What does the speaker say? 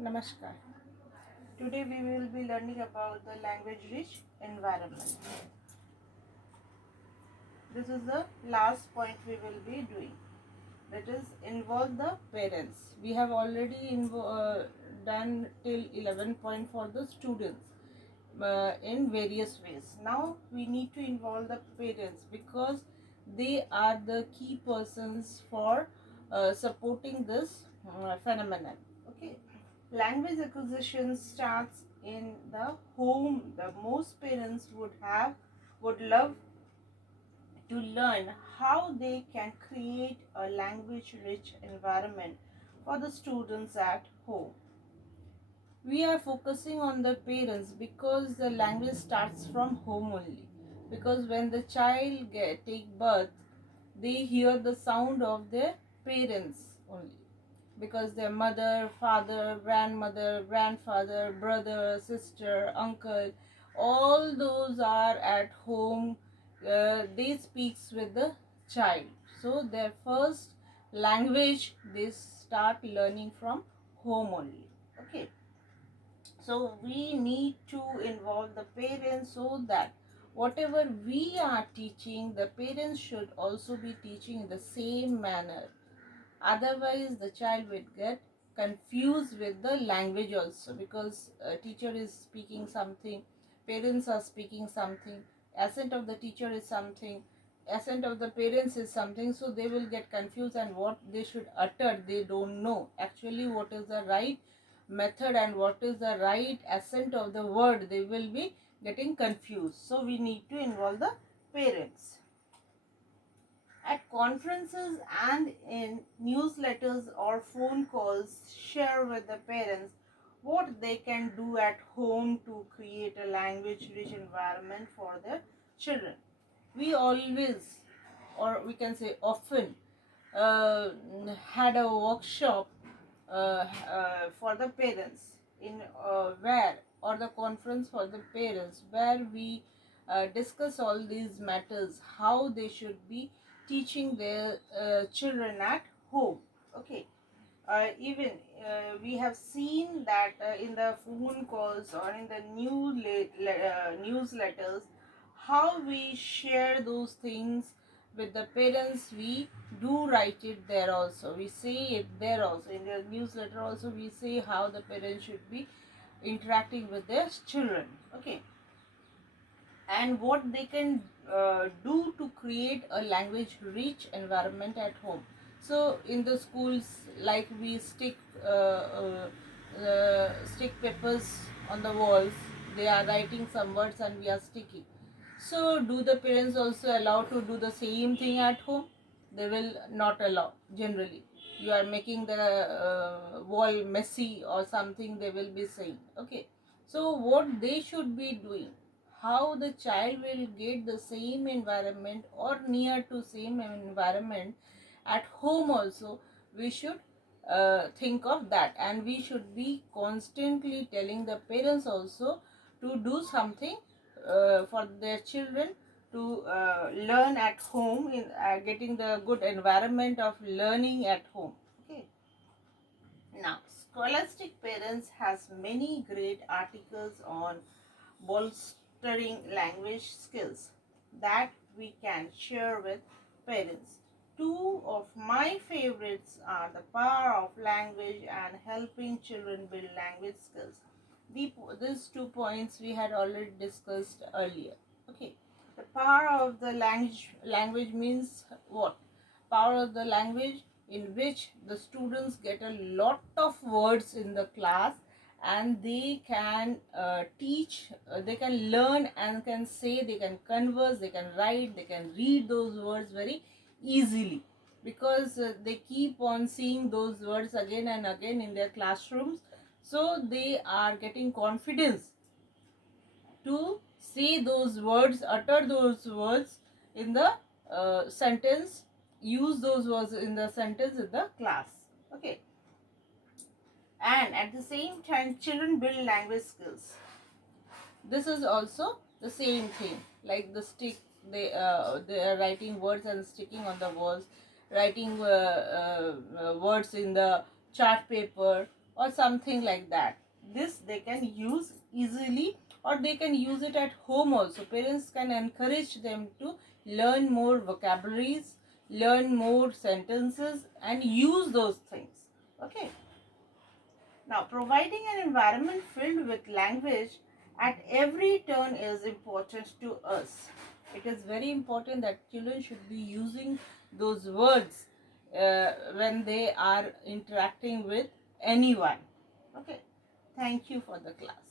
Namaskar. Today we will be learning about the language rich environment. This is the last point we will be doing. That is involve the parents. We have already done till 11 point for the students in various ways. Now we need to involve the parents because they are the key persons for supporting this phenomenon. Okay. Language acquisition starts in the home. The most parents would love to learn how they can create a language rich environment for the students at home. We are focusing on the parents because the language starts from home only, because when the child take birth, they hear the sound of their parents only, because their mother, father, grandmother, grandfather, brother, sister, uncle, all those are at home. They speaks with the child, so their first language they start learning from home only. Okay, so we need to involve the parents so that whatever we are teaching, the parents should also be teaching in the same manner. Otherwise the child will get confused with the language also, because a teacher is speaking something, parents are speaking something, accent of the teacher is something, accent of the parents is something, so they will get confused, and what they should utter they don't know actually what is the right method and what is the right accent of the word. They will be getting confused, so we need to involve the parents. At conferences and in newsletters or phone calls, share with the parents what they can do at home to create a language rich environment for their children. We always, or we can say often, uh, had a workshop for the parents in where, or the conference for the parents, where we discuss all these matters, how they should be teaching their children at home. Okay, even we have seen that in the phone calls or in the newsletters, how we share those things with the parents. We do write it there also, we say it there also, in the newsletter also we say how the parents should be interacting with their children. Okay, and what they can do to create a language rich environment at home. So in the schools, like we stick papers on the walls, they are writing some words and we are sticking. So do the parents also allow to do the same thing at home? They will not allow. Generally you are making the wall messy or something, they will be saying. Okay, so what they should be doing, how the child will get the same environment or near to same environment at home also, we should think of that, and we should be constantly telling the parents also to do something for their children to learn at home, in getting the good environment of learning at home. Okay, now scholastic parents has many great articles on bolstering language skills that we can share with parents. Two of my favorites are The Power of Language and Helping Children Build Language Skills. These 2 points we had already discussed earlier. Okay, the power of the language means what? Power of the language, in which the students get a lot of words in the class, and they can teach, they can learn and can say, they can converse, they can write, they can read those words very easily, because they keep on seeing those words again and again in their classrooms. So they are getting confidence to say those words, utter those words in the sentence, use those words in the sentence in the class. Okay, and at the same time children build language skills. This is also the same thing, like the stick, they are writing words and sticking on the walls, writing words in the chart paper, or something like that. This they can use easily, or they can use it at home also. Parents can encourage them to learn more vocabularies, learn more sentences, and use those things. Okay. Now, providing an environment filled with language at every turn is important to us. It is very important that children should be using those words when they are interacting with anyone. Okay. Thank you for the class.